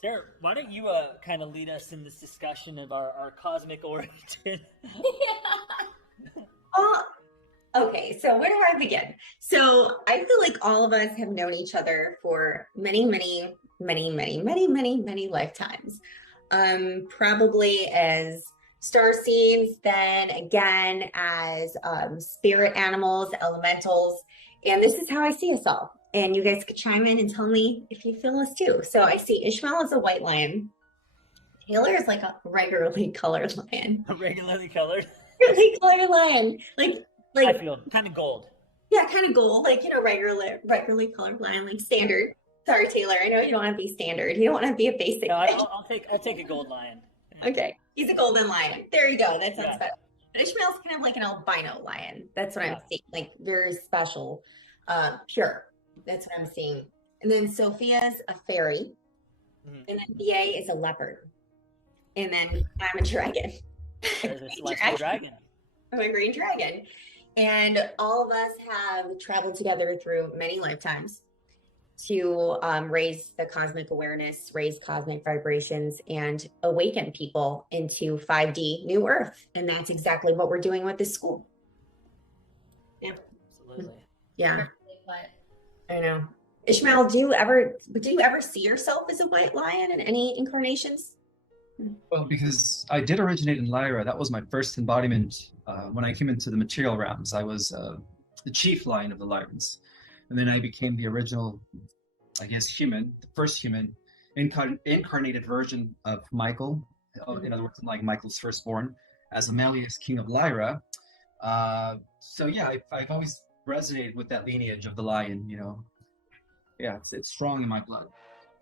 Sarah, why don't you kind of lead us in this discussion of our cosmic origin? Oh, okay. So where do I begin? So I feel like all of us have known each other for many, many, many, many, many, many, many lifetimes. Probably as star seeds, then again as spirit animals, elementals. And this is how I see us all. And you guys could chime in and tell me if you feel this too. So I see Ishmael as a white lion. Taylor is like a regularly colored lion. Regularly colored. Regularly colored lion. I Like feel kind of gold. yeah, kind of gold, like regularly colored line, like standard. Sorry, Taylor. I know you don't want to be standard. You don't want to be a No, basic I, thing. I'll, I'll take I'll take a gold lion. Okay, he's a golden lion. There you go. That sounds Yeah, better. But Ishmael's kind of like an albino lion. That's what I'm yeah. seeing. Like very special, pure. That's what I'm seeing. And then Sophia's a fairy, Mhm. and then BA is a leopard, and then I'm a dragon. There's a Green celestial dragon. dragon. I'm a green dragon. And all of us have traveled together through many lifetimes to raise the cosmic awareness, raise cosmic vibrations, and awaken people into 5D New Earth. And that's exactly what we're doing with this school. Yeah. Absolutely. Yeah. I know. Ishmael, do you ever see yourself as a white lion in any incarnations? Well, because I did originate in Lyra, that was my first embodiment. When I came into the material realms, I was the chief lion of the Lyrans. And then I became the original, I guess, human, the first human, incarnated version of Michael. In other words, like Michael's firstborn, as Amelius, king of Lyra. So yeah, I've always resonated with that lineage of the lion, you know. Yeah, it's strong in my blood.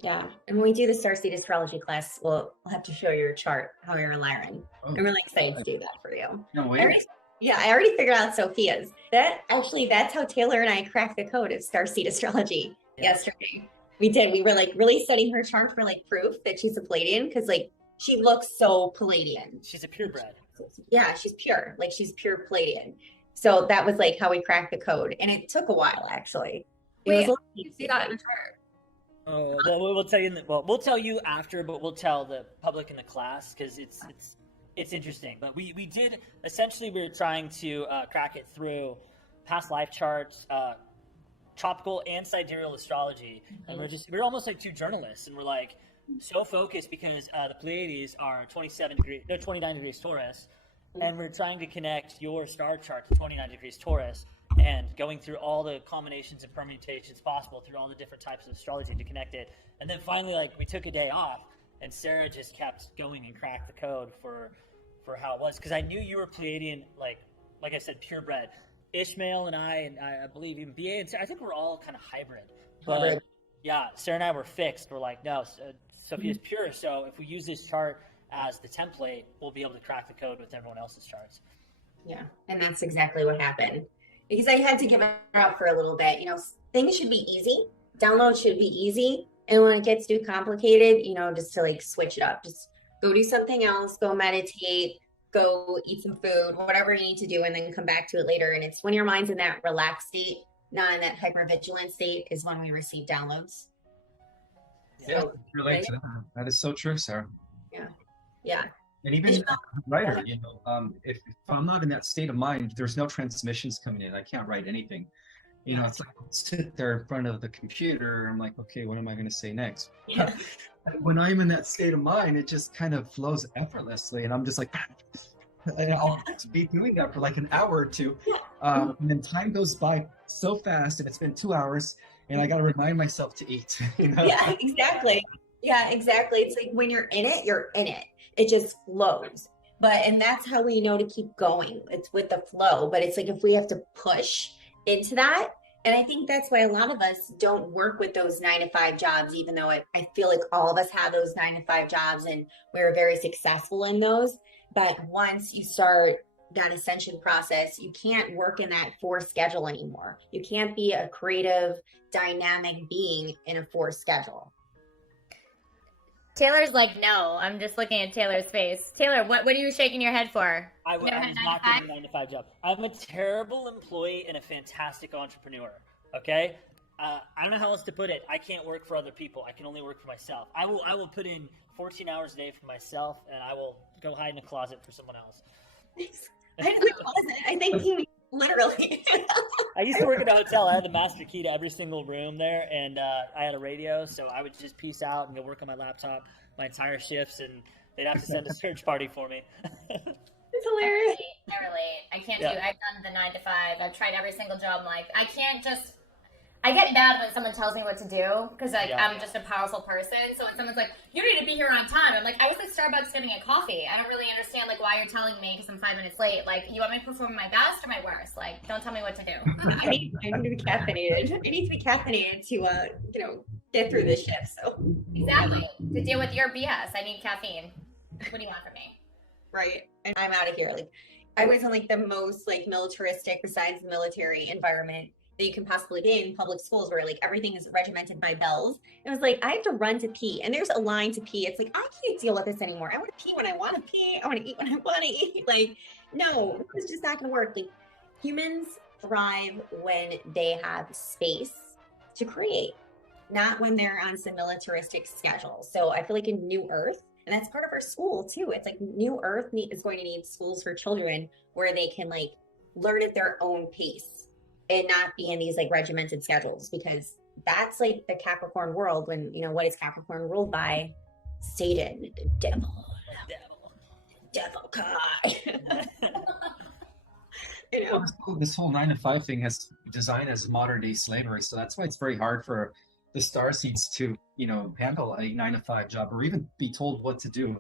Yeah. And when we do the Starseed astrology class, we'll have to show your chart, how you're a Lyran. Oh, I'm really excited to do that for you. no I way. already, yeah, I already figured out Sophia's. That's how Taylor and I cracked the code of Starseed astrology Yeah. yesterday. We did. We were like really studying her chart for like proof that she's a Palladian because like she looks so Palladian. She's a purebred. Yeah, she's pure. Like she's pure Palladian. So that was like how we cracked the code. And it took a while actually. It was Wait, a how little do you see that in a chart? Oh, well, we'll tell you. We'll tell you after, but we'll tell the public in the class because it's interesting. But we did essentially we were trying to crack it through past life charts, tropical and sidereal astrology, and we're almost like two journalists, and we're like so focused because the Pleiades are 29 degrees Taurus, and we're trying to connect your star chart to 29 degrees Taurus and going through all the combinations and permutations possible through all the different types of astrology to connect it. And then finally, like, we took a day off, and Sarah just kept going and cracked the code for how it was. Because I knew you were Pleiadian, like I said, purebred. Ishmael and I believe even BA and Sarah, I think we're all kind of hybrid. But Hybrid. yeah, Sarah and I were fixed. We're like, no, Sophia's pure. So if we use this chart as the template, we'll be able to crack the code with everyone else's charts. Yeah, and that's exactly what happened. Because I had to give it up for a little bit. You know, things should be easy. Download should be easy. And when it gets too complicated, you know, just to like switch it up. Just go do something else, go meditate, go eat some food, whatever you need to do, and then come back to it later. And it's when your mind's in that relaxed state, not in that hypervigilant state, is when we receive downloads. Yeah, So, relate to that. That is so true, Sarah. yeah. And even as a writer, you know, if I'm not in that state of mind, there's no transmissions coming in. I can't write anything. You know, it's like I'll sit there in front of the computer. I'm like, okay, what am I going to say next? Yeah. When I'm in that state of mind, it just kind of flows effortlessly, and I'm just like, and I'll be doing that for like an hour or two, and then time goes by so fast, and it's been 2 hours, and I got to remind myself to eat. You know? Yeah, exactly. Yeah, exactly. It's like when you're in it, you're in it. It just flows. And that's how we know to keep going. It's with the flow. But it's like if we have to push into that. And I think that's why a lot of us don't work with those 9 to 5 jobs, even though I feel like all of us have those 9 to 5 jobs and we're very successful in those. But once you start that ascension process, you can't work in that forced schedule anymore. You can't be a creative, dynamic being in a forced schedule. Taylor's like, no. I'm just looking at Taylor's face. Taylor, what are you shaking your head for? I Never was had not 9 to 5? getting a 9 to 5 job. I'm a terrible employee and a fantastic entrepreneur. Okay, I don't know how else to put it. I can't work for other people. I can only work for myself. I will put in 14 hours a day for myself, and I will go hide in a closet for someone else. I think he literally. I used to work in a hotel. I had the master key to every single room there, and I had a radio, so I would just peace out and go work on my laptop my entire shifts, and they'd have to send a search party for me. It's hilarious. I relate. I can't Yeah. do. I've done the 9 to 5. I've tried every single job. I'm like, I can't just. I get mad when someone tells me what to do because like Yeah. I'm just a powerful person. So when someone's like, "You need to be here on time," I'm like, "I was at Starbucks getting a coffee. I don't really understand like why you're telling me because I'm 5 minutes late. Like, you want me to perform my best or my worst? Like, don't tell me what to do." I need to be caffeinated. I need to be caffeinated to get through this shift. So Exactly. To deal with your BS, I need caffeine. What do you want from me? right, and I'm out of here. Like I was in like the most like militaristic, besides the military environment that you can possibly be in public schools, where like everything is regimented by bells. It was like I have to run to pee, and there's a line to pee. It's like I can't deal with this anymore. I want to pee when I want to pee. I want to eat when I want to eat. Like no, it's just not going to work. Like humans thrive when they have space to create, not when they're on some militaristic schedule. So I feel like in New Earth, and that's part of our school too. It's like New Earth is going to need schools for children where they can like learn at their own pace and not be in these like regimented schedules, because that's like the Capricorn world. When what is Capricorn ruled by? Satan, the devil Kai. This whole 9 to 5 thing has designed as modern day slavery, so that's why it's very hard for the star seeds to handle a 9 to 5 job or even be told what to do.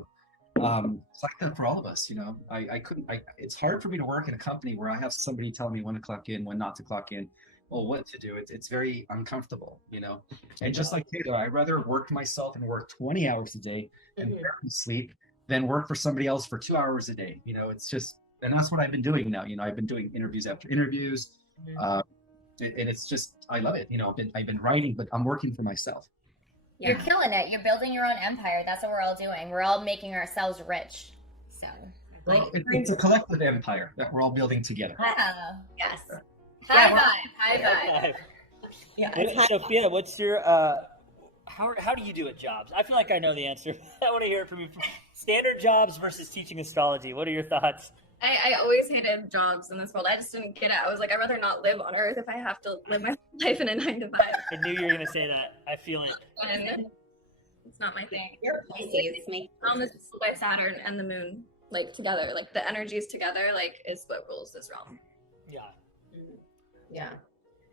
It's like that for all of us. It's hard for me to work in a company where I have somebody telling me when to clock in, when not to clock in, or what to do. It's very uncomfortable. And just like Taylor, I'd rather work myself and work 20 hours a day and barely sleep than work for somebody else for 2 hours a day. It's just, and that's what I've been doing now. I've been doing interviews after interviews, and it's just, I love it. I've been writing, but I'm working for myself. Yeah. You're killing it. You're building your own empire. That's what we're all doing. We're all making ourselves rich. So, Well, it's a collective empire that we're all building together. Yes. High Yeah. five. High five. Yeah. Hey, Sophia, what's your how do you do at jobs? I feel like I know the answer. I want to hear it from you. Standard jobs versus teaching astrology. What are your thoughts? I always hated jobs in this world. I just didn't get it. I was like, I'd rather not live on Earth if I have to live my life in a 9 to 5. I knew you were going to say that. I feel it. And it's not my thing. Your Pisces make Realm is by Saturn and the moon, like together. Like the energies together, like is what rules this realm. Yeah. yeah.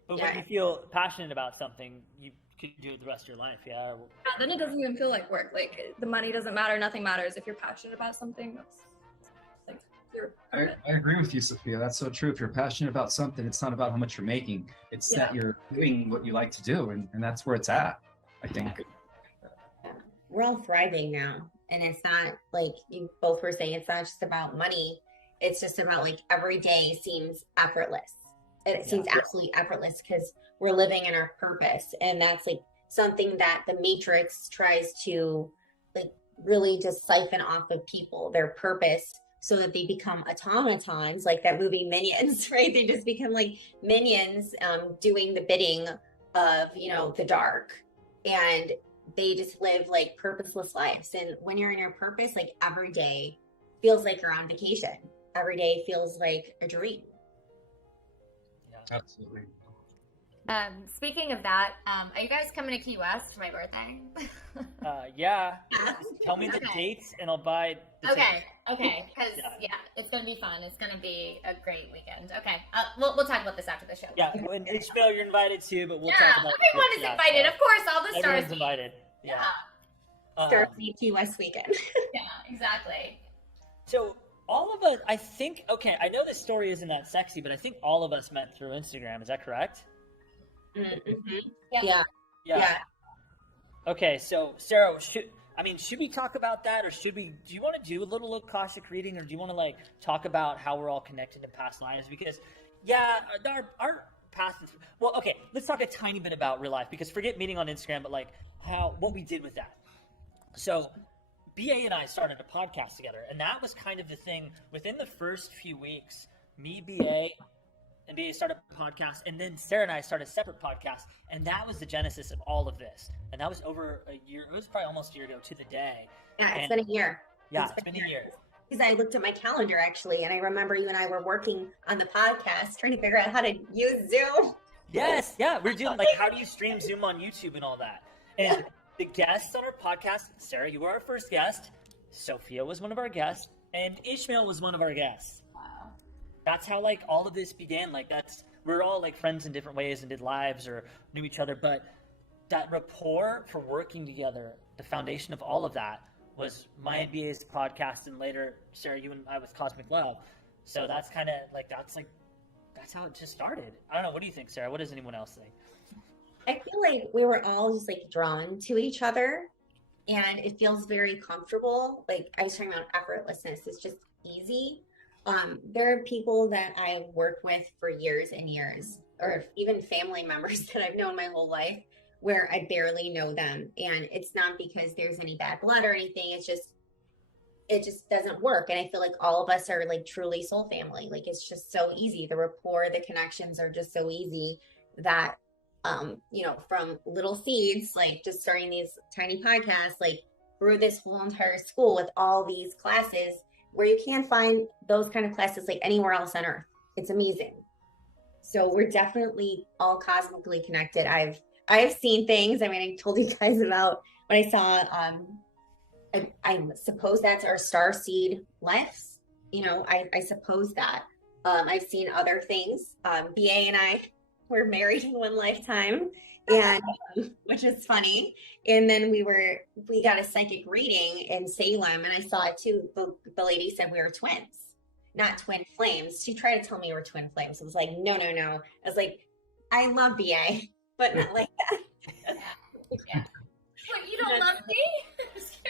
But Yeah. when you feel passionate about something, you could do it the rest of your life. Yeah. Yeah, then it doesn't even feel like work. Like the money doesn't matter. Nothing matters. If you're passionate about something, that's like you're. I agree with you, Sophia. That's so true. If you're passionate about something, it's not about how much you're making. It's that you're doing what you like to do, and that's where it's at, I think. We're all thriving now, and it's not like you both were saying, it's not just about money. It's just about like every day seems effortless. It seems absolutely effortless because we're living in our purpose, and that's like something that the Matrix tries to like really just siphon off of people, their purpose, so that they become automatons, like that movie Minions, right? They just become like minions, doing the bidding of the dark, and they just live like purposeless lives. And when you're in your purpose, like every day feels like you're on vacation. Every day feels like a dream. Absolutely. Speaking of that, are you guys coming to Key West for my birthday? Yeah. Just tell me the dates, and I'll buy. The tickets. Okay, because it's gonna be fun. It's gonna be a great weekend. Okay, we'll talk about this after the show. Yeah, and Ismael, you're invited too, but we'll talk about everyone it. is invited. Of course, all the stars. Everyone's invited. Yeah. Starfleet Key West weekend. Yeah, exactly. So all of us, I think. Okay, I know this story isn't that sexy, but I think all of us met through Instagram. Is that correct? Mm-hmm. Yeah. Okay, so Sarah, should we talk about that, or do you want to do a little Akashic reading, or do you want to like talk about how we're all connected in past lives? Because our past is, well, okay, let's talk a tiny bit about real life, because forget meeting on Instagram, but like what we did with that. So BA and I started a podcast together, and that was kind of the thing within the first few weeks. Me, BA, NBA started a podcast, and then Sarah and I started a separate podcast, and that was the genesis of all of this. And that was over a year. It was probably almost a year ago to the day. Yeah, it's And- been a year. Yeah, it's been a year. Because I looked at my calendar actually, and I remember you and I were working on the podcast trying to figure out how to use Zoom. Yes, yeah, we're doing like how do you stream Zoom on YouTube and all that. And the guests on our podcast, Sarah, you were our first guest. Sophia was one of our guests, and Ishmael was one of our guests. Wow. That's how like all of this began. Like we're all like friends in different ways and did lives or knew each other, but that rapport for working together, the foundation of all of that was my NBA's podcast, and later Sarah, you and I with Cosmic Love. So that's kind of like that's how it just started. I don't know. What do you think, Sarah? What does anyone else think? I feel like we were all just like drawn to each other, and it feels very comfortable. Like I was talking about effortlessness, it's just easy. There are people that I work with for years and years, or even family members that I've known my whole life, where I barely know them, and it's not because there's any bad blood or anything. It just doesn't work. And I feel like all of us are like truly soul family. Like it's just so easy. The rapport, the connections are just so easy that from little seeds, like just starting these tiny podcasts, like grew this whole entire school with all these classes where you can't find those kind of classes like anywhere else on earth. It's amazing. So we're definitely all cosmically connected. I've seen things. I mean, I told you guys about when I saw, I suppose that's our star seed lives. I suppose that. I've seen other things. BA and I were married in one lifetime, and which is funny. And then we got a psychic reading in Salem, and I saw it too. The lady said we were twins, not twin flames. She tried to tell me we're twin flames. I was like, no. I was like, I love BA, but not like that. Yeah. What, you don't love me?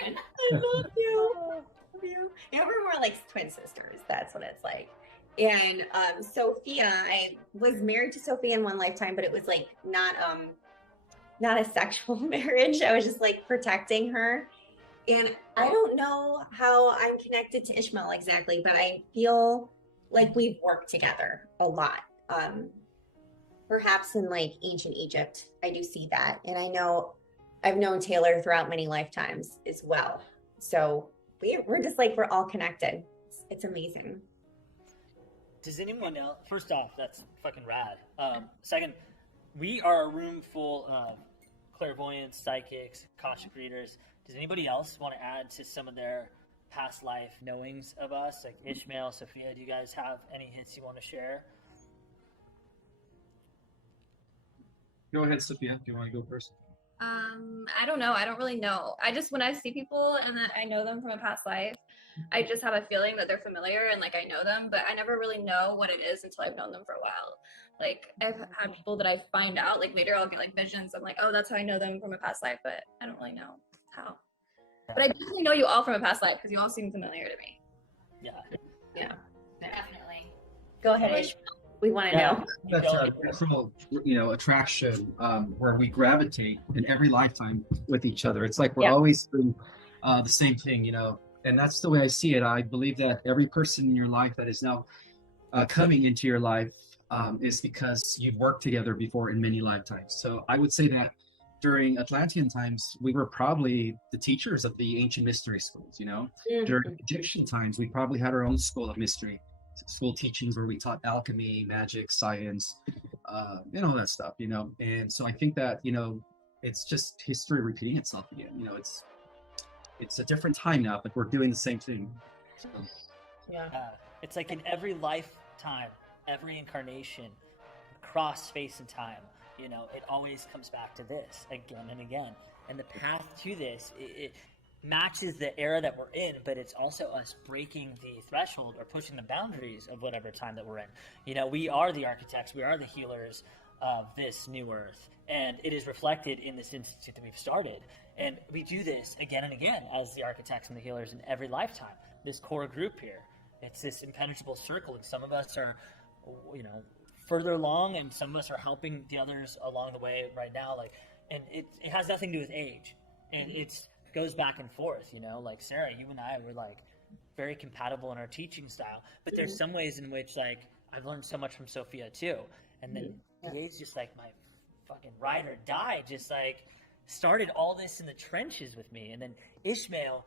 I love you. Yeah, we're more like twin sisters. That's what it's like. And Sophia, I was married to Sophia in one lifetime, but it was like not a sexual marriage. I was just like protecting her. And I don't know how I'm connected to Ishmael exactly, but I feel like we've worked together a lot. Perhaps in like ancient Egypt, I do see that. And I know I've known Taylor throughout many lifetimes as well. So we're just like, we're all connected. It's amazing. Does anyone else? First off, that's fucking rad. Second, we are a room full of clairvoyants, psychics, Akashic readers. Does anybody else want to add to some of their past life knowings of us? Like Ishmael, Sophia, do you guys have any hits you want to share? Go ahead, Sophia. Do you want to go first? I don't know. I don't really know. When I see people and that I know them from a past life, I just have a feeling that they're familiar and like I know them, but I never really know what it is until I've known them for a while. Like I've had people that I find out, like later I'll get like visions. I'm like, oh, that's how I know them from a past life, but I don't really know how. But I definitely know you all from a past life because you all seem familiar to me. Yeah. Definitely. Go ahead, Ishmael. We want to know. That's a natural, attraction where we gravitate in every lifetime with each other. It's like we're always doing the same thing, and that's the way I see it. I believe that every person in your life that is now coming into your life is because you've worked together before in many lifetimes. So I would say that during Atlantean times, we were probably the teachers of the ancient mystery schools, During Egyptian times, we probably had our own school of mystery. School teachings where we taught alchemy, magic, science, and all that stuff, And so I think that, it's just history repeating itself again. It's a different time now, but we're doing the same thing. So. Yeah. It's like in every lifetime, every incarnation, across space and time, it always comes back to this again and again. And the path to this, it matches the era that we're in, but it's also us breaking the threshold or pushing the boundaries of whatever time that we're in. We are the architects, we are the healers of this new earth, and it is reflected in this institute that we've started. And we do this again and again as the architects and the healers in every lifetime. This core group here, it's this impenetrable circle, and some of us are, further along, and some of us are helping the others along the way right now. And it has nothing to do with age, and it's goes back and forth, like Sarah, you and I were like very compatible in our teaching style, but there's some ways in which like I've learned so much from Sophia too. And then Yeah. Gabe's just like my fucking ride or die, just like started all this in the trenches with me. And then Ishmael,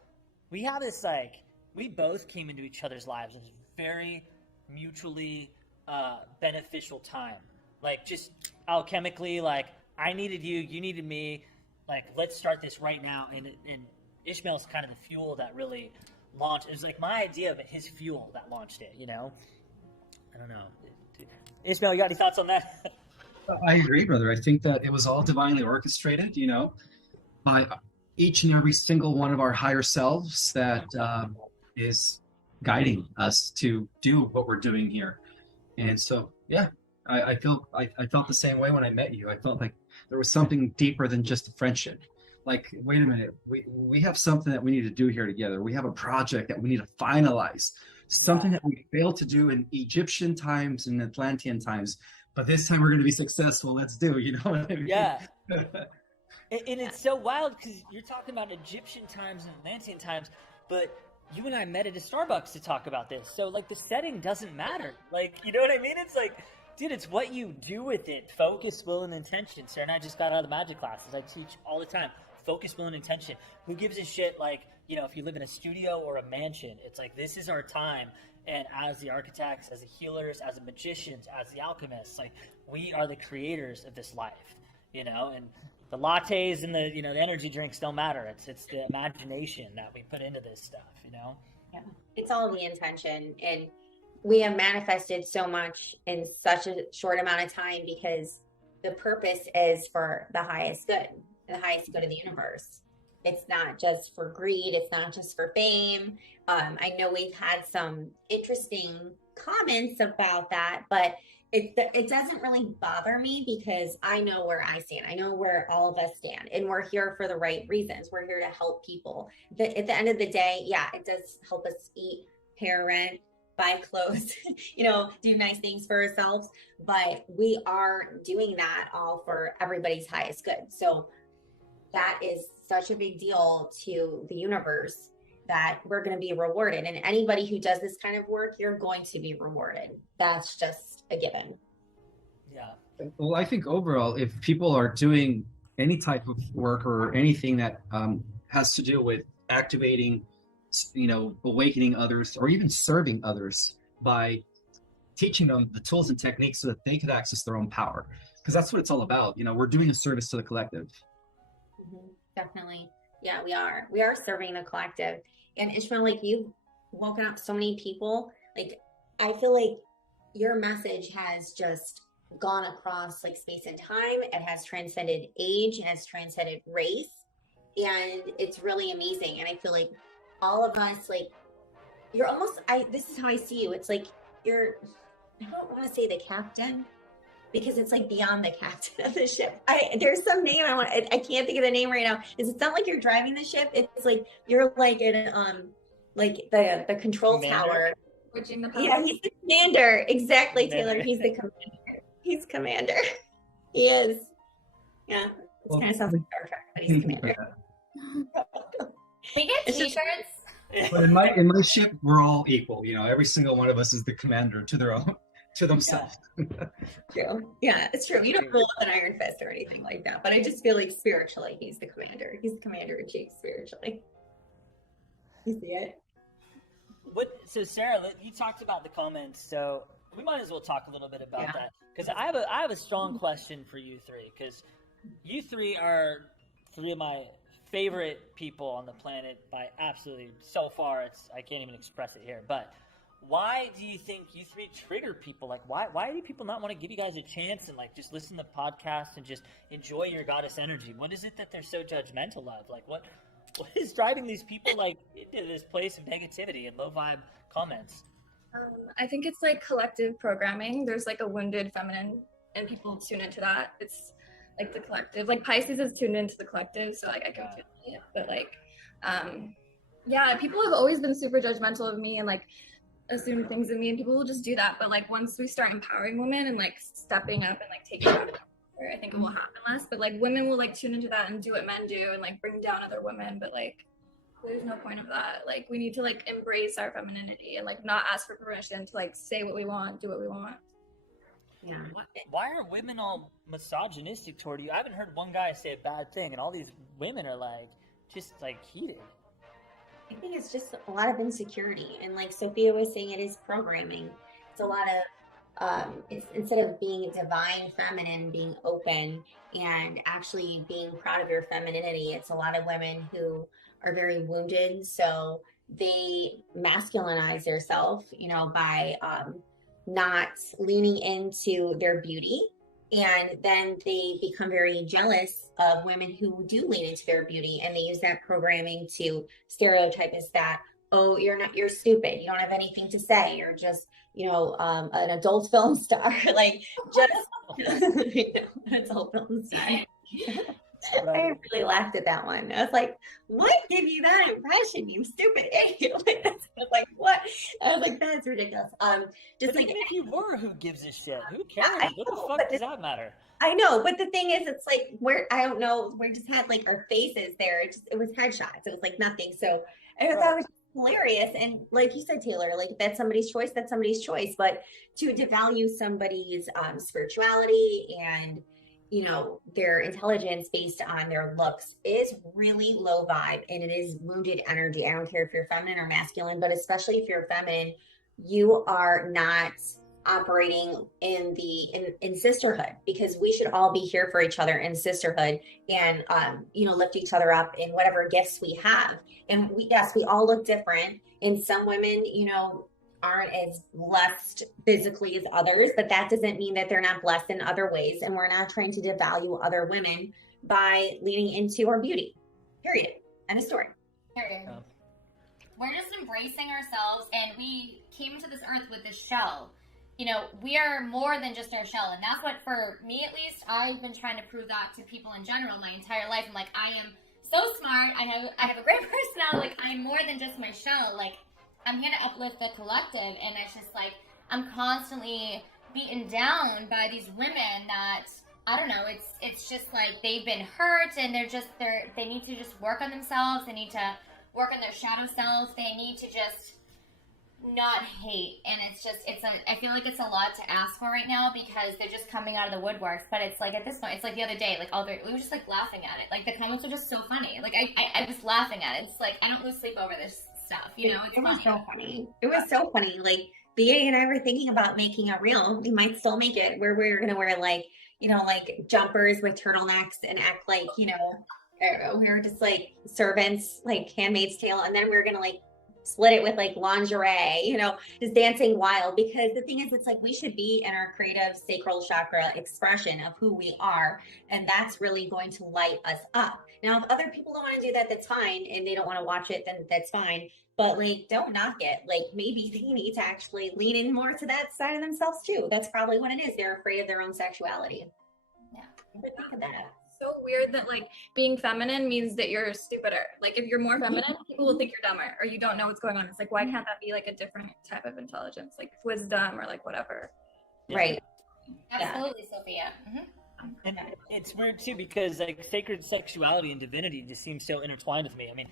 we have this like, we both came into each other's lives. It was very mutually beneficial time. Like just alchemically, like I needed you, you needed me. Like let's start this right now. And Ishmael's kind of the fuel that really launched. It was like my idea, but his fuel that launched it. You know, I don't know. Ishmael, you got any thoughts on that? I agree, brother. I think that it was all divinely orchestrated, by each and every single one of our higher selves that is guiding us to do what we're doing here. And so, yeah, I felt the same way when I met you. I felt like there was something deeper than just a friendship. Like, wait a minute, we have something that we need to do here together. We have a project that we need to finalize, something that we failed to do in Egyptian times and Atlantean times. But this time we're going to be successful. Let's do, you know what I mean? Yeah. And it's so wild because you're talking about Egyptian times and Atlantean times, but you and I met at a Starbucks to talk about this. So, like, the setting doesn't matter. Like, you know what I mean? It's like, dude, it's what you do with it. Focus, will, and intention. Sarah and I just got out of the magic classes. I teach all the time. Focus, will, and intention. Who gives a shit, like, if you live in a studio or a mansion? It's like, this is our time. And as the architects, as the healers, as the magicians, as the alchemists, like, we are the creators of this life, and the lattes and the energy drinks don't matter. It's the imagination that we put into this stuff, Yeah, it's all the intention, and we have manifested so much in such a short amount of time because the purpose is for the highest good of the universe. It's not just for greed. It's not just for fame. I know we've had some interesting comments about that, but it doesn't really bother me because I know where I stand. I know where all of us stand, and we're here for the right reasons. We're here to help people. At the end of the day, yeah, it does help us eat, pay our rent, buy clothes, do nice things for ourselves. But we are doing that all for everybody's highest good. So that is such a big deal to the universe that we're going to be rewarded. And anybody who does this kind of work, you're going to be rewarded. That's just a given. Yeah. Well, I think overall, if people are doing any type of work or anything that has to do with activating, awakening others or even serving others by teaching them the tools and techniques so that they could access their own power, because that's what it's all about. We're doing a service to the collective. Mm-hmm. Definitely. Yeah, we are serving the collective. And Ishmael, like, you've woken up so many people. Like, I feel like your message has just gone across like space and time. It has transcended age, it has transcended race, and it's really amazing. And I feel like all of us, like, you're almost, this is how I see you. It's like I don't want to say the captain, because it's like beyond the captain of the ship. There's some name I can't think of the name right now. It's not like you're driving the ship. It's like you're like in like the control tower. Yeah, he's the commander. Exactly, Taylor. He's the commander. He's commander. He is. Yeah. It kind of sounds like Star Trek, but he's commander. We get t-shirts. But in my ship, we're all equal. Every single one of us is the commander to themselves. True. Yeah, it's true. You don't rule with an iron fist or anything like that. But I just feel like spiritually, he's the commander. He's the commander in chief spiritually. You see it? So Sarah, you talked about the comments, so we might as well talk a little bit about that, because I have a strong question for you three, because you three are three of my favorite people on the planet by absolutely, so far I can't even express it here. But why do you think you three trigger people? Like, why do people not want to give you guys a chance and like just listen to podcasts and just enjoy your goddess energy? What is it that they're so judgmental of? Like, what is driving these people like into this place of negativity and low vibe comments? I think it's like collective programming. There's like a wounded feminine, and people tune into that. It's like the collective. Like Pisces is tuned into the collective, so like I can feel it. But like, yeah, people have always been super judgmental of me and like assume things of me, and people will just do that. But like once we start empowering women and like stepping up and like taking back power, I think it will happen less. But like women will like tune into that and do what men do and like bring down other women. But like There's no point of that. Like, we need to like embrace our femininity and like not ask for permission to like say what we want, do what we want. Yeah. Why are women all misogynistic toward you? I haven't heard one guy say a bad thing, and all these women are like just like heated. I think it's just a lot of insecurity, and like Sophia was saying, it is programming. It's a lot of it's, instead of being divine feminine, being open and actually being proud of your femininity, it's a lot of women who are very wounded, so they masculinize themselves, you know, by not leaning into their beauty, and then they become very jealous of women who do lean into their beauty, and they use that programming to stereotype as that, oh, you're stupid, you don't have anything to say, you're just, you know, an adult film star. Like, just an adult film star. I really laughed at that one. I was like, what gave you that impression, you stupid idiot? Like, I was like, what? I was like, that's ridiculous. Just But like, even if you were, who gives a shit? Who cares? I What the know, fuck but does that matter? I know, but the thing is, it's like, I don't know, we just had like our faces there. It was headshots. It was like nothing. So I thought it was hilarious. And like you said, Taylor, like, that's somebody's choice. That's somebody's choice. But to devalue somebody's spirituality and, you know, their intelligence based on their looks is really low vibe, and it is wounded energy. I don't care if you're feminine or masculine, but especially if you're feminine, you are not operating in sisterhood, because we should all be here for each other in sisterhood, and you know, lift each other up in whatever gifts we have. And we all look different, and some women, you know, aren't as blessed physically as others, but that doesn't mean that they're not blessed in other ways. And we're not trying to devalue other women by leaning into our beauty, period. End of story. Period. We're just embracing ourselves, and we came to this earth with this shell. You know, we are more than just our shell, and that's what, for me at least, I've been trying to prove that to people in general my entire life. I'm like, I am so smart, I have a great personality, like, I'm more than just my shell. Like, I'm here to uplift the collective, and it's just like, I'm constantly beaten down by these women that, I don't know, it's just like they've been hurt, and they need to just work on themselves, they need to work on their shadow self, they need to just not hate. And I feel like it's a lot to ask for right now, because they're just coming out of the woodworks. But it's like, at this point, it's like the other day, like, we were just like laughing at it, like the comments are just so funny, like I was laughing at it. It's like, I don't lose sleep over this stuff, you know. It's It was funny. so funny. It was so funny. Like, BA and I were thinking about making a reel. We might still make it, where we're gonna wear like, you know, like jumpers with turtlenecks and act like, you know, I don't know, we were just like servants, like Handmaid's Tale, and then we were gonna like split it with like lingerie, you know, just dancing wild. Because the thing is, it's like, we should be in our creative sacral chakra expression of who we are, and that's really going to light us up. Now, if other people don't want to do that, that's fine, and they don't want to watch it, then that's fine. But like, don't knock it. Like, maybe they need to actually lean in more to that side of themselves too. That's probably what it is. They're afraid of their own sexuality. Yeah. Think of that. So weird that like being feminine means that you're stupider. Like, if you're more feminine, people will think you're dumber, or you don't know what's going on. It's like, why can't that be like a different type of intelligence, like wisdom or like whatever? Yeah. Right. Absolutely, Sophia. And it's weird too, because like sacred sexuality and divinity just seems so intertwined with me. I memean,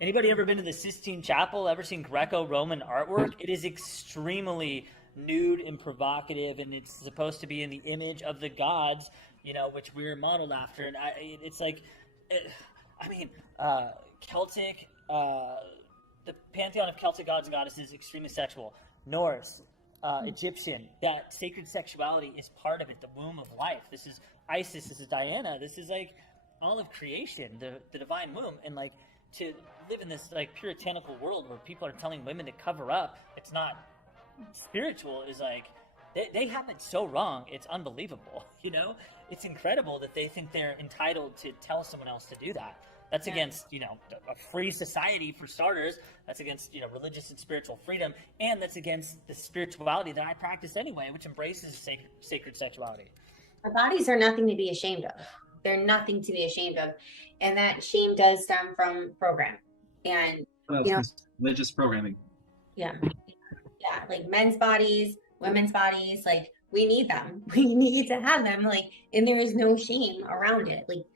anybody ever been to the Sistine Chapel? Ever seen Greco-Roman artwork? It is extremely nude and provocative, and it's supposed to be in the image of the gods, you know, which we're modeled after. And it's like, Celtic, the pantheon of Celtic gods and goddesses is extremely sexual. Norse, Egyptian, that sacred sexuality is part of it, the womb of life. This is Isis, this is Diana, this is like all of creation, the divine womb. And like, to live in this like puritanical world where people are telling women to cover up, it's not spiritual, is like, they have it so wrong, it's unbelievable. You know, it's incredible that they think they're entitled to tell someone else to do that. That's against, you know, a free society for starters. That's against, you know, religious and spiritual freedom, and that's against the spirituality that I practice anyway, which embraces sacred sexuality. Our bodies are nothing to be ashamed of. They're nothing to be ashamed of, and that shame does stem from program. And you know, religious programming. yeah, like men's bodies, women's bodies, like, we need them. We need to have them. Like, and there is no shame around it. Like,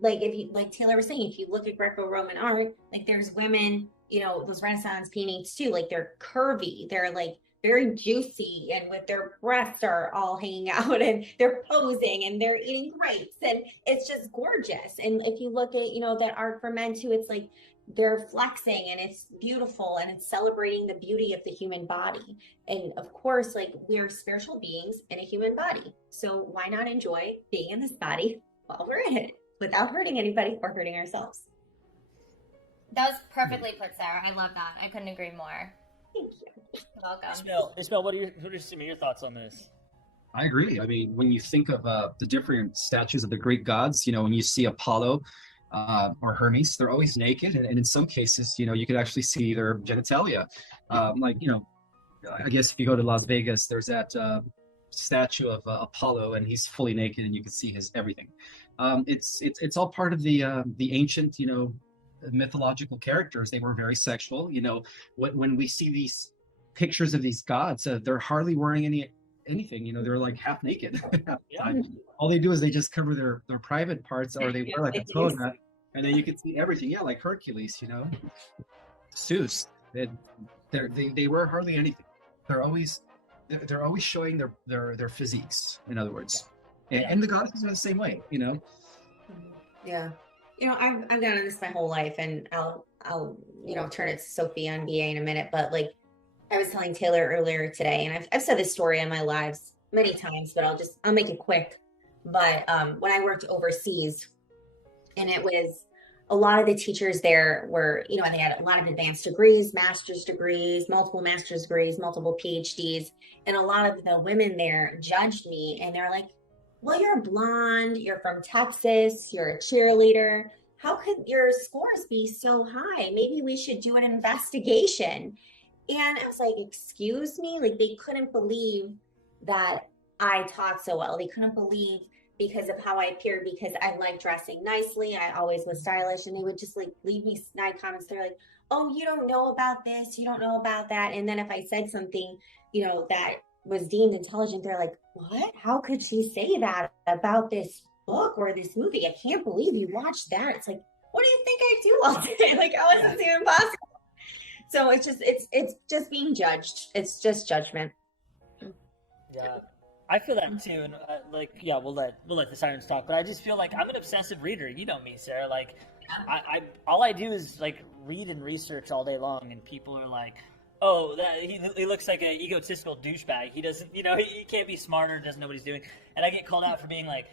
like if you, like Taylor was saying, if you look at Greco-Roman art, like there's women, you know, those Renaissance paintings too, like they're curvy, they're like very juicy, and with their breasts are all hanging out, and they're posing and they're eating grapes, and it's just gorgeous. And if you look at, you know, that art for men too, it's like they're flexing and it's beautiful and it's celebrating the beauty of the human body. And of course, like we're spiritual beings in a human body. So why not enjoy being in this body while we're in it without hurting anybody or hurting ourselves? That was perfectly put, Sarah. I love that. I couldn't agree more. Thank you. You're welcome. Ismael, what are some of your thoughts on this? I agree. I mean, when you think of the different statues of the Greek gods, you know, when you see Apollo or Hermes, they're always naked, and in some cases, you know, you could actually see their genitalia. Like, you know, I guess if you go to Las Vegas, there's that statue of Apollo, and he's fully naked, and you can see his everything. It's all part of the ancient, you know, mythological characters. They were very sexual. You know, when we see these pictures of these gods, they're hardly wearing anything. You know, they're like half naked half the time. All they do is they just cover their private parts, or they wear like a toga, and then you can see everything. Yeah, like Hercules, you know, Zeus. They wear hardly anything. They're always showing their physiques, in other words. And the goddesses are the same way, you know. Yeah. You know, I've done this my whole life, and I'll you know, turn it to Sophie on BA in a minute. But like I was telling Taylor earlier today, and I've said this story in my lives many times, but I'll make it quick. But when I worked overseas, and it was a lot of the teachers there were, you know, they had a lot of advanced degrees, master's degrees, multiple master's degrees, multiple PhDs, and a lot of the women there judged me, and they're like, well, you're blonde, you're from Texas, you're a cheerleader. How could your scores be so high? Maybe we should do an investigation. And I was like, excuse me? Like, they couldn't believe that I taught so well. They couldn't believe because of how I appeared, because I like dressing nicely. I always was stylish, and they would just like leave me snide comments. They're like, oh, you don't know about this, you don't know about that. And then if I said something, you know, that was deemed intelligent, they're like, what? How could she say that about this book or this movie? I can't believe you watched that. It's like, what do you think I do all day? Like, how is this even possible? So it's just being judged. It's just judgment. Yeah, I feel that too. And we'll let the sirens talk. But I just feel like I'm an obsessive reader. You know me, Sarah. Like, I all I do is like read and research all day long, and people are like, oh, he looks like an egotistical douchebag. He doesn't, you know, he can't be smarter, doesn't know what he's doing. And I get called out for being like,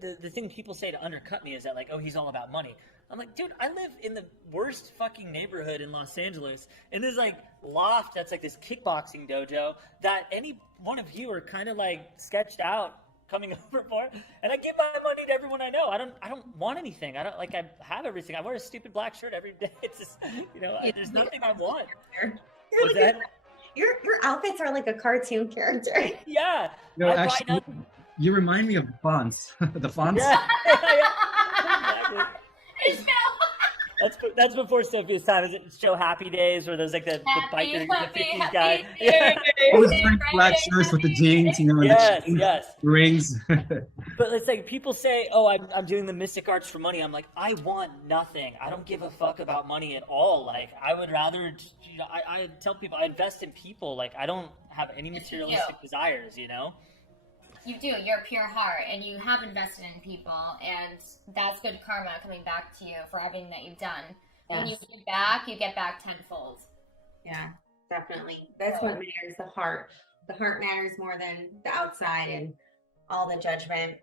the thing people say to undercut me is that, like, oh, he's all about money. I'm like, dude, I live in the worst fucking neighborhood in Los Angeles, and there's like loft that's like this kickboxing dojo that any one of you are kind of like sketched out coming over for, and I give my money to everyone I know. I don't want anything. I have everything. I wear a stupid black shirt every day. It's just, you know, there's nothing I want. What's that? Your outfits are like a cartoon character. Yeah. No, actually, you remind me of fonts. The fonts. Yeah. Exactly. That's before Sophia's time. Is it show Happy Days where there's like the biker, the 50s guy? Yeah. Always wearing black shirts with the jeans, you know, and the rings. But it's like people say, oh, I'm doing the mystic arts for money. I'm like, I want nothing. I don't give a fuck about money at all. Like, I would rather, you know, I tell people I invest in people. Like, I don't have any materialistic desires, you know? You do. You're a pure heart, and you have invested in people, and that's good karma coming back to you for everything that you've done. Yes. When you get back tenfold. Yeah, definitely. That's what matters. The heart. The heart matters more than the outside and all the judgment.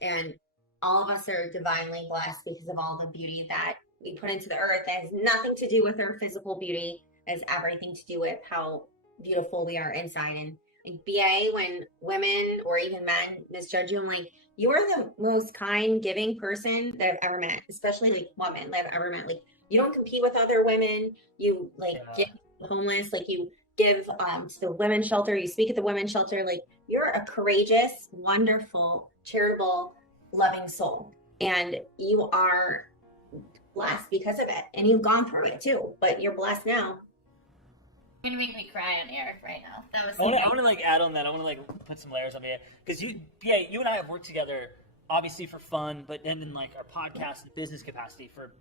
And all of us are divinely blessed because of all the beauty that we put into the earth. It has nothing to do with our physical beauty. It has everything to do with how beautiful we are inside. And like BA, when women or even men misjudge you, I'm like, you are the most kind, giving person that I've ever met, especially like women that I've ever met. Like, you don't compete with other women. You give the homeless, like you give to the women's shelter. You speak at the women's shelter. Like, you're a courageous, wonderful, charitable, loving soul, and you are blessed because of it. And you've gone through it too, but you're blessed now. You're gonna make me cry on air right now. That was. I want to like add on that. I want to like put some layers on it because you and I have worked together obviously for fun, but then in like our podcast and business capacity for,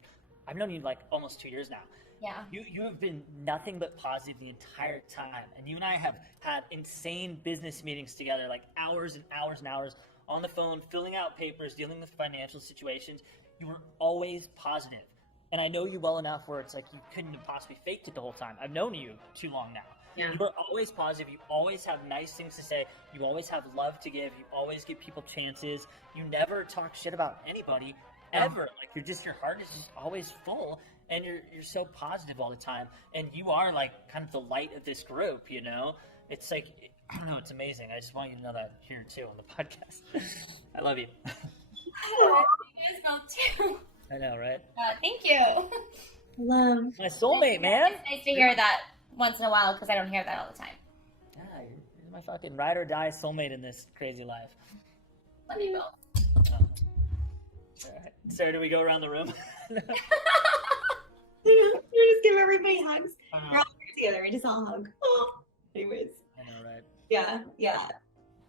I've known you like almost 2 years now. Yeah. You have been nothing but positive the entire time. And you and I have had insane business meetings together, like hours and hours and hours on the phone, filling out papers, dealing with financial situations. You were always positive. And I know you well enough where it's like you couldn't have possibly faked it the whole time. I've known you too long now. Yeah. You are always positive. You always have nice things to say. You always have love to give. You always give people chances. You never talk shit about anybody ever. Like your heart is just always full, and you're so positive all the time. And you are like kind of the light of this group. You know, it's like, I don't know, it's amazing. I just want you to know that here too on the podcast. I love you. You guys both too. I know, right? Thank you. Love. My soulmate, man. It's nice to hear that once in a while because I don't hear that all the time. Yeah, you're my fucking ride or die soulmate in this crazy life. Love you both. All right. Sarah, do we go around the room? You just give everybody hugs. We're all here together. We just all hug. Oh. Anyways. I know, right? Yeah.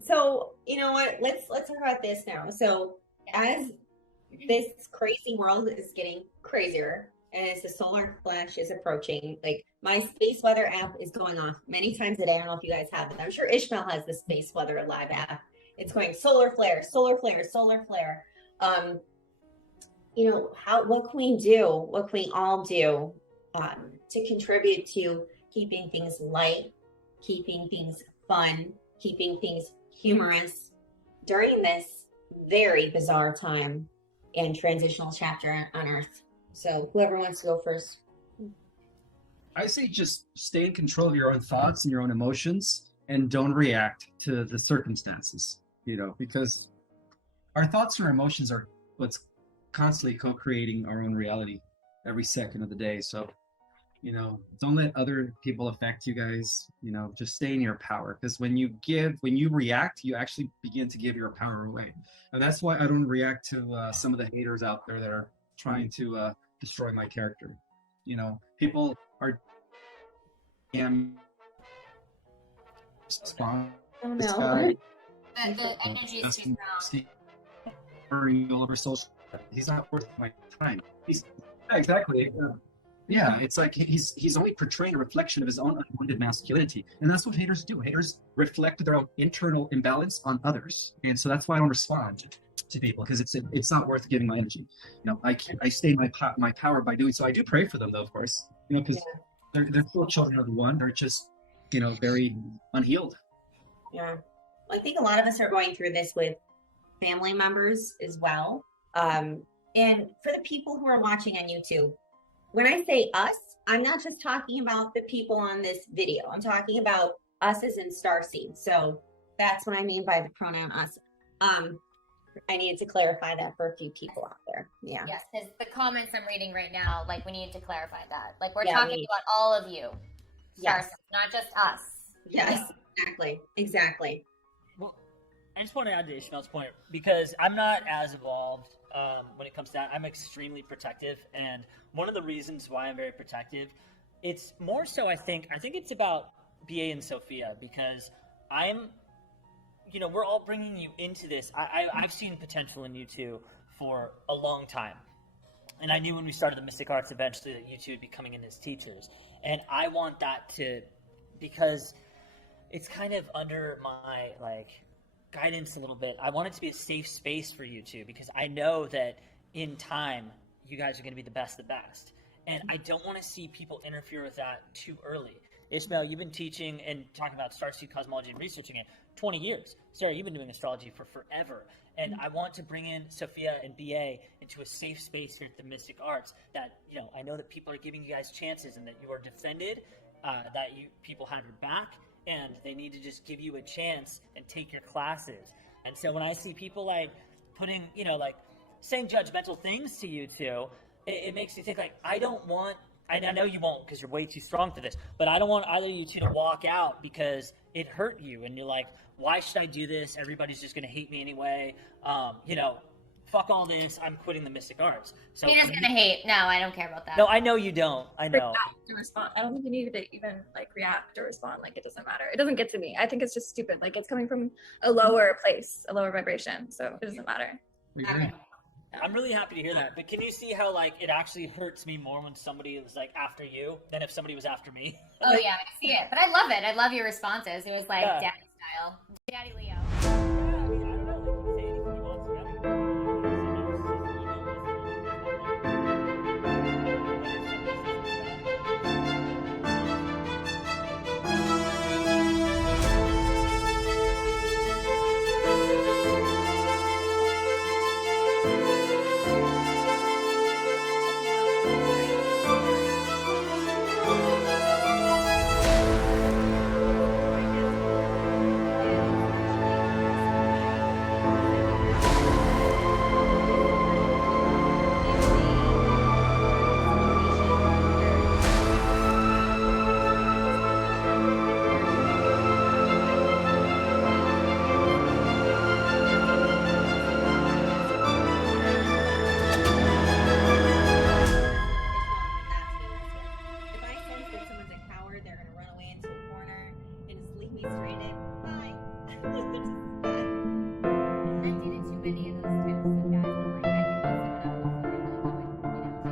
So, you know what? Let's talk about this now. So, as this crazy world is getting crazier, and as the solar flash is approaching, like my space weather app is going off many times a day. I don't know if you guys have it. I'm sure Ishmael has the space weather live app. It's going solar flare, solar flare, solar flare. You know, what can we do? What can we all do to contribute to keeping things light, keeping things fun, keeping things humorous during this very bizarre time and transitional chapter on Earth? So whoever wants to go first. I say just stay in control of your own thoughts and your own emotions, and don't react to the circumstances, you know, because our thoughts or emotions are what's constantly co-creating our own reality every second of the day. So, you know, don't let other people affect you guys, you know, just stay in your power, because when you react, you actually begin to give your power away. And that's why I don't react to some of the haters out there that are trying to destroy my character. You know, people are spawn Oh this no. guy The energy is too strong. all over social. He's not worth my time. He's exactly. Yeah, it's like he's only portraying a reflection of his own unwanted masculinity, and that's what haters do. Haters reflect their own internal imbalance on others, and so that's why I don't respond to people, because it's not worth giving my energy. You know, I stay my power by doing so. I do pray for them though, of course. You know, because they're still children of the one. They're just, you know, very unhealed. Yeah. Well, I think a lot of us are going through this with family members as well. And for the people who are watching on YouTube, when I say us, I'm not just talking about the people on this video. I'm talking about us as in Starseed. So that's what I mean by the pronoun us. I needed to clarify that for a few people out there. Yeah. Yes, because the comments I'm reading right now, like we need to clarify that. Like we're Yeah, talking about all of you. Yes. Stars, not just us. Yes, exactly. Well, I just want to add to Ishmael's point, because I'm not as evolved when it comes to that. I'm extremely protective, and one of the reasons why I'm very protective, it's more so I think it's about BA and Sophia, because you know, we're all bringing you into this. I've seen potential in you two for a long time. And I knew when we started the Mystic Arts eventually that you two would be coming in as teachers. And I want that to, because it's kind of under my, like, guidance a little bit. I want it to be a safe space for you two, because I know that in time, you guys are going to be the best of the best. And I don't want to see people interfere with that too early. Ismael, you've been teaching and talking about starseed cosmology and researching it 20 years. Sarah, you've been doing astrology for forever. And I want to bring in Sophia and BA into a safe space here at the Mystic Arts that, you know, I know that people are giving you guys chances and that you are defended, that people have your back, and they need to just give you a chance and take your classes. And so when I see people like putting, you know, like saying judgmental things to you two, it makes me think like, I know you won't because you're way too strong for this, but I don't want either of you two to walk out because it hurt you and you're like, why should I do this? Everybody's just going to hate me anyway. You know, fuck all this. I'm quitting the Mystic Arts. So You're just gonna hate. No, I don't care about that. No, I know you don't. I know. To respond. I don't think you need to even like react or respond. Like it doesn't matter. It doesn't get to me. I think it's just stupid. Like it's coming from a lower place, a lower vibration. So it doesn't matter. We agree. I'm really happy to hear that. But can you see how like it actually hurts me more when somebody was like after you than if somebody was after me? Oh yeah, I see it. But I love it. I love your responses. It was like Yeah. daddy style. Daddy Leo. Yeah, I mean, I don't know. Like, you can say anything you want to me. I don't If I sense that someone's a coward, they're gonna run away into a corner and just leave me stranded. Bye. I didn't too many of those types of guys. I'm like, I could meet someone I would love to, take care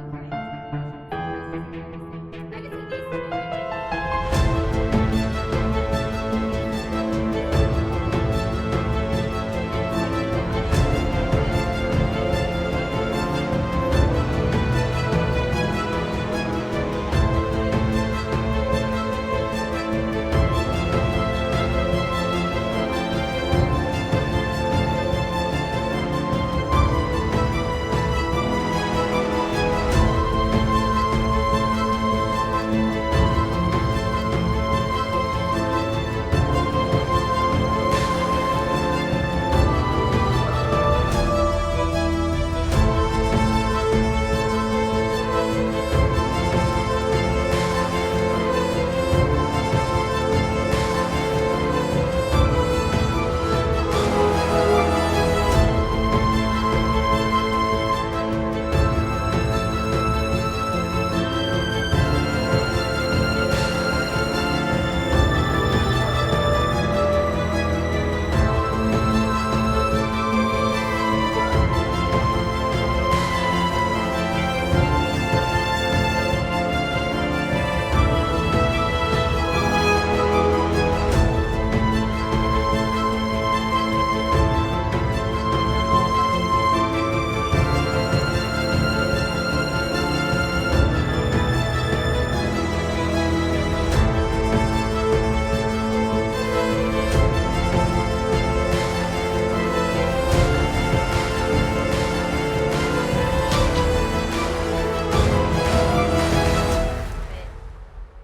of. I could see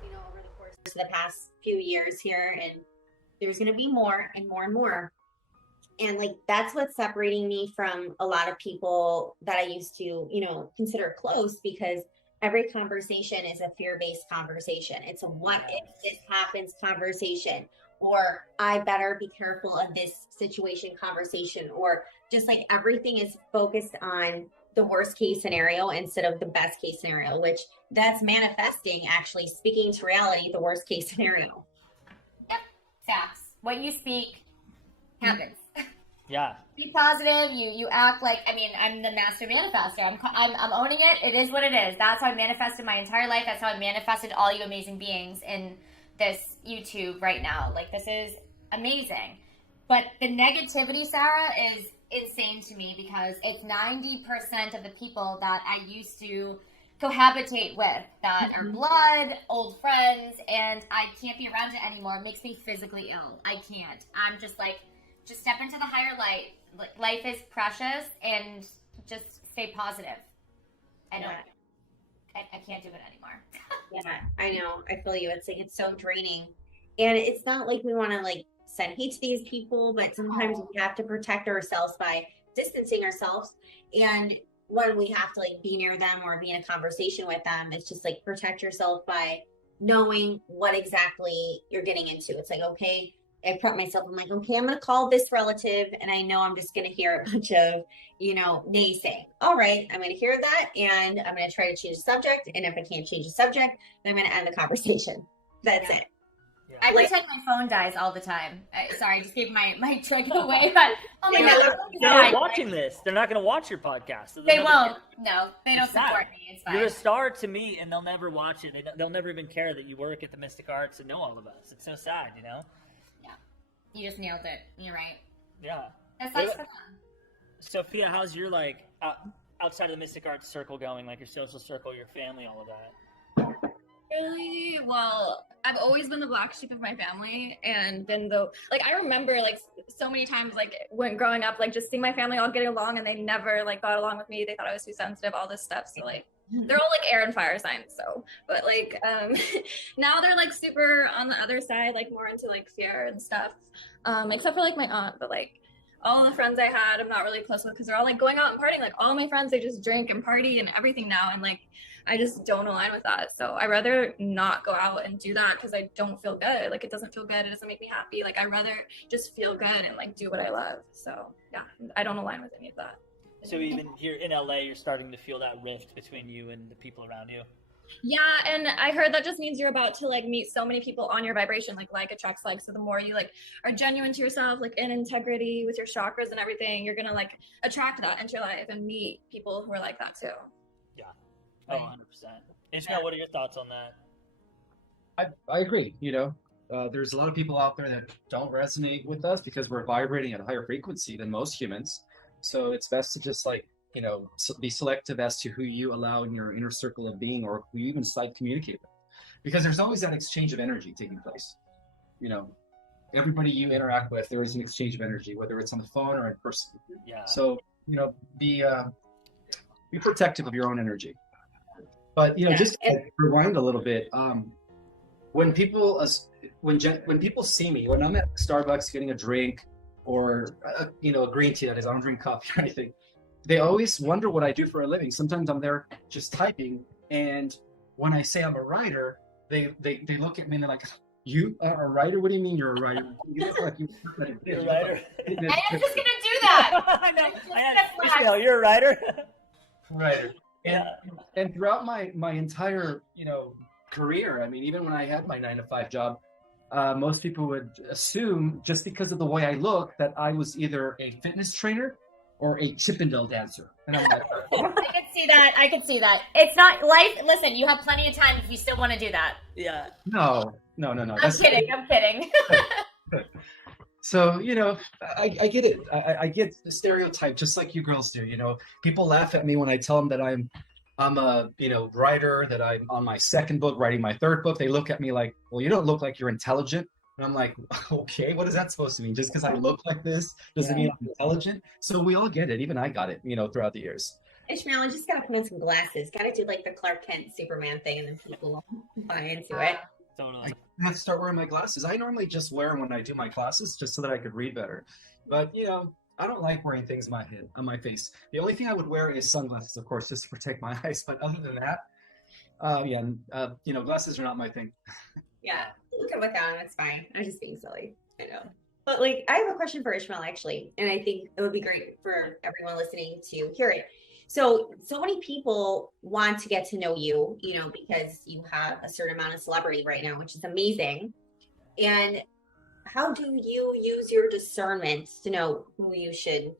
these over the course of the past few years here, and there's going to be more and more and more. And like that's what's separating me from a lot of people that I used to, consider close, because every conversation is a fear-based conversation. It's a what if this happens conversation, or I better be careful of this situation conversation, or just like everything is focused on the worst case scenario instead of the best case scenario, which that's manifesting, actually speaking to reality, the worst case scenario. Yep. Facts. What you speak happens. Yeah. Be positive. You act like, I mean, I'm the master manifester. I'm owning it. It is what it is. That's how I manifested my entire life. That's how I manifested all you amazing beings in this YouTube right now. Like, this is amazing. But the negativity, Sarah, is insane to me, because it's 90% of the people that I used to cohabitate with that are blood, old friends, and I can't be around it anymore. It makes me physically ill. I can't. I'm just like, just step into the higher light. Like, life is precious, and just stay positive. I can't do it anymore. Yeah, I know. I feel you. It's like, it's so draining. And it's not like we want to like send hate to these people, but sometimes we have to protect ourselves by distancing ourselves. And when we have to like be near them or be in a conversation with them, it's just like protect yourself by knowing what exactly you're getting into. It's like, okay, I prep myself. I'm like, okay, I'm going to call this relative, and I know I'm just going to hear a bunch of, naysaying. All right, I'm going to hear that, and I'm going to try to change the subject. And if I can't change the subject, then I'm going to end the conversation. That's it. I pretend my phone dies all the time. Sorry, I just gave my trick away, but oh my god, They're not watching this. They're not going to watch your podcast. So they won't. No, they don't support me. It's fine. You're a star to me, and they'll never watch it. They'll never even care that you work at the Mystic Arts and know all of us. It's so sad, you know? Yeah. You just nailed it. You're right. Yeah. That sucks for them. Sophia, how's your, like, outside of the Mystic Arts circle going? Like, your social circle, your family, all of that? Really? Well, I've always been the black sheep of my family, and been the, like, I remember, like, so many times, like, when growing up, like, just seeing my family all getting along, and they never, like, got along with me. They thought I was too sensitive, all this stuff. So, like, they're all, like, air and fire signs, so, but, like, now they're, like, super on the other side, like, more into, like, fear and stuff, except for, like, my aunt, but, like, all the friends I had, I'm not really close with, because they're all, like, going out and partying. Like, all my friends, they just drink and party and everything now, and, like, I just don't align with that. So I rather not go out and do that, because I don't feel good. Like, it doesn't feel good. It doesn't make me happy. Like, I rather just feel good and, like, do what I love. So yeah, I don't align with any of that. So even here in LA, you're starting to feel that rift between you and the people around you. Yeah, and I heard that just means you're about to, like, meet so many people on your vibration, like attracts like. So the more you, like, are genuine to yourself, like, in integrity with your chakras and everything, you're gonna, like, attract that into your life and meet people who are like that too. Yeah. Oh, 100%. Ishmael, what are your thoughts on that? I agree. You know, there's a lot of people out there that don't resonate with us because we're vibrating at a higher frequency than most humans. So it's best to just, like, you know, be selective as to who you allow in your inner circle of being, or who you even decide to communicate with, because there's always that exchange of energy taking place. You know, everybody you interact with, there is an exchange of energy, whether it's on the phone or in person. Yeah. So, you know, be protective of your own energy. But, you know, just to rewind a little bit, when people see me, when I'm at Starbucks getting a drink, or you know, a green tea, that is, I don't drink coffee or anything, they always wonder what I do for a living. Sometimes I'm there just typing, and when I say I'm a writer, they look at me and they're like, "You are a writer? What do you mean you're a writer?" You're a writer. I am just gonna do that. I know. Ishmael, you're a writer. Writer. And throughout my entire, you know, career, I mean, even when I had my 9-to-5 job, most people would assume, just because of the way I look, that I was either a fitness trainer or a Chippendale dancer. And I'm like, I could see that. It's not life. Listen, you have plenty of time if you still want to do that. Yeah. no. I'm kidding. So, you know, I get it. I get the stereotype, just like you girls do. You know, people laugh at me when I tell them that I'm a, you know, writer, that I'm on my second book, writing my third book. They look at me like, well, you don't look like you're intelligent. And I'm like, okay, what is that supposed to mean? Just because I look like this doesn't mean I'm intelligent. So we all get it. Even I got it, you know, throughout the years. Ishmael, I just gotta put on some glasses. Gotta do like the Clark Kent Superman thing, and then people will buy into it. Totally. I have to start wearing my glasses. I normally just wear them when I do my classes, just so that I could read better. But, you know, I don't like wearing things on my head, on my face. The only thing I would wear is sunglasses, of course, just to protect my eyes. But other than that, you know, glasses are not my thing. Yeah, you can look on. It's fine. I'm just being silly. I know. But, like, I have a question for Ishmael, actually, and I think it would be great for everyone listening to hear it. So many people want to get to know you, you know, because you have a certain amount of celebrity right now, which is amazing. And how do you use your discernment to know who you should,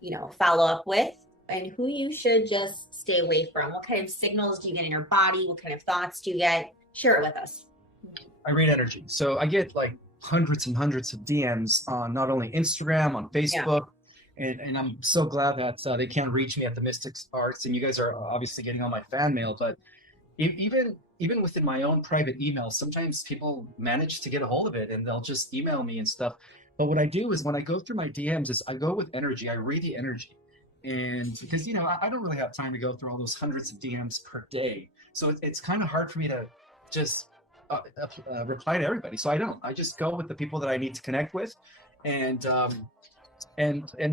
you know, follow up with and who you should just stay away from? What kind of signals do you get in your body? What kind of thoughts do you get? Share it with us. I read energy. So I get like hundreds and hundreds of DMs on not only Instagram, on Facebook. Yeah. And I'm so glad that they can't reach me at the Mystic Arts, and you guys are obviously getting all my fan mail. But even within my own private email, sometimes people manage to get a hold of it, and they'll just email me and stuff. But what I do is, when I go through my DMs, is I go with energy. I read the energy, and because, you know, I don't really have time to go through all those hundreds of DMs per day, so it's kind of hard for me to just reply to everybody. So I don't. I just go with the people that I need to connect with, and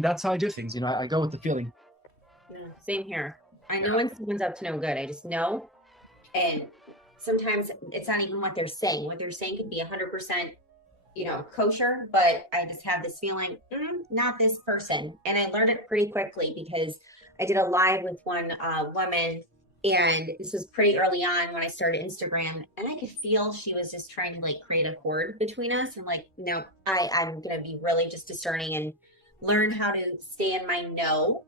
that's how I do things. You know, I go with the feeling. Yeah, same here. I know when someone's up to no good. I just know. And sometimes it's not even what they're saying. What they're saying could be 100%, you know, kosher, but I just have this feeling, not this person. And I learned it pretty quickly because I did a live with one woman, And this was pretty early on when I started Instagram, and I could feel she was just trying to like create a cord between us. I'm like, no, I'm gonna be really just discerning and learn how to stay in my no,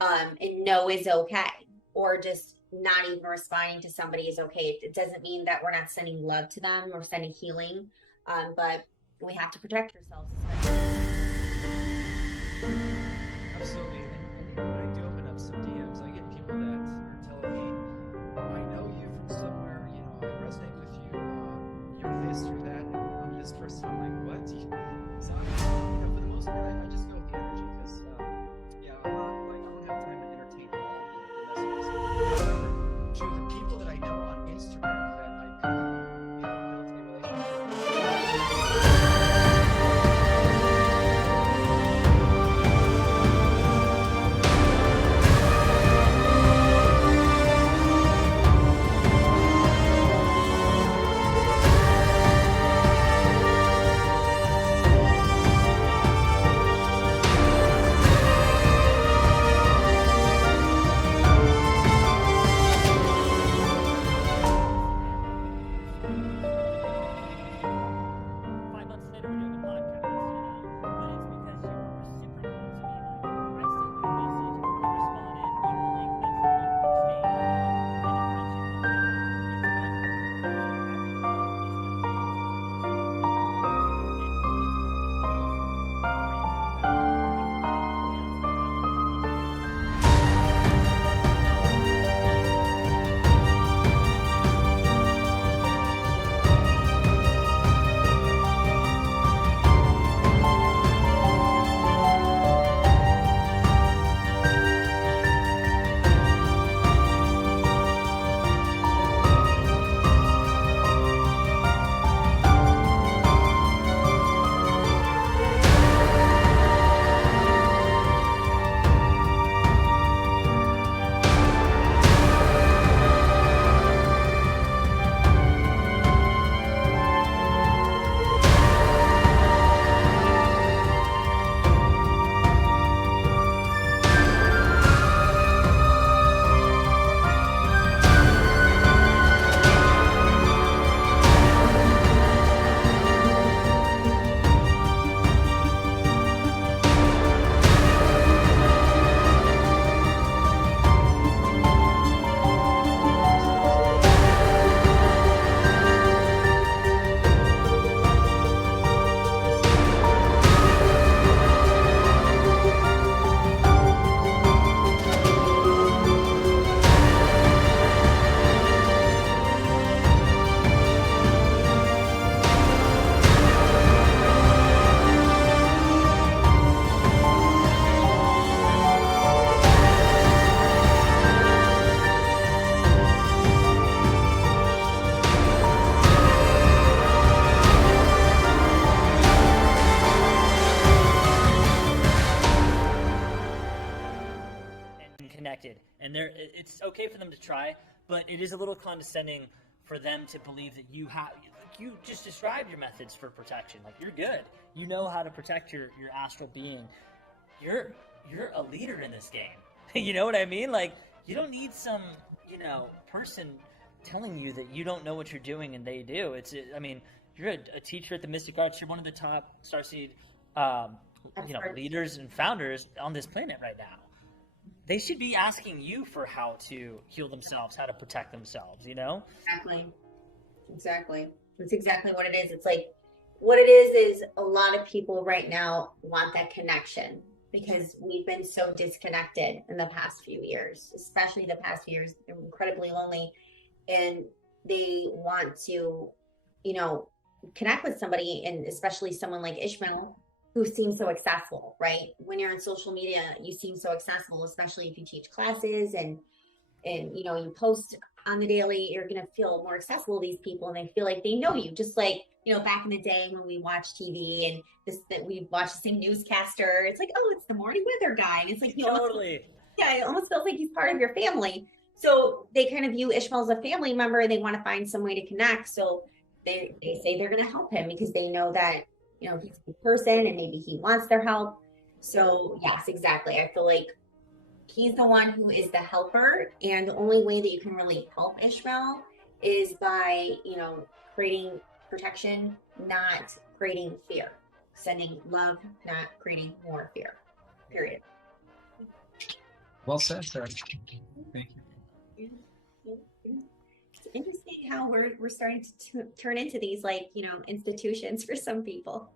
and no is okay, or just not even responding to somebody is okay. It doesn't mean that we're not sending love to them or sending healing, but we have to protect ourselves. Absolutely. And when I do open up some DMs, I get people that are telling me, I know you from somewhere, you know, I resonate with you, you're this, you're that, and I'm this person. I'm like, what? So, you know, for the most part, I just go with the energy because, yeah, I'm not, like, I don't have time to entertain all the messages. However, to the people that I know on Instagram that I kind of, you know, built a relationship with. Connected, and it's okay for them to try, but it is a little condescending for them to believe that you have, like, you just described your methods for protection. Like, you're good, you know how to protect your astral being. You're a leader in this game. You know what I mean? Like, you don't need some, you know, person telling you that you don't know what you're doing and they do. I mean, you're a teacher at the Mystic Arts. You're one of the top Starseed you know, leaders and founders on this planet right now. They should be asking you for how to heal themselves, how to protect themselves, you know? Exactly. That's exactly what it is. It's like, what it is a lot of people right now want that connection because we've been so disconnected in the past few years, especially the past few years, incredibly lonely. And they want to, you know, connect with somebody, and especially someone like Ishmael, who seems so accessible, right? When you're on social media, you seem so accessible, especially if you teach classes and you know, you post on the daily, you're going to feel more accessible to these people, and they feel like they know you. Just like, you know, back in the day when we watched TV and that we watched the same newscaster, it's like, oh, it's the morning weather guy. And it's like, you Totally. yeah, it almost feels like he's part of your family. So they kind of view Ishmael as a family member, and they want to find some way to connect. So they say they're going to help him because they know that, you know, he's a good person and maybe he wants their help. So yes, exactly. I feel like he's the one who is the helper, and the only way that you can really help Ishmael is by, creating protection, not creating fear. Sending love, not creating more fear. Period. Well said, sir. Thank you. It's interesting how we're starting to turn into these, institutions for some people.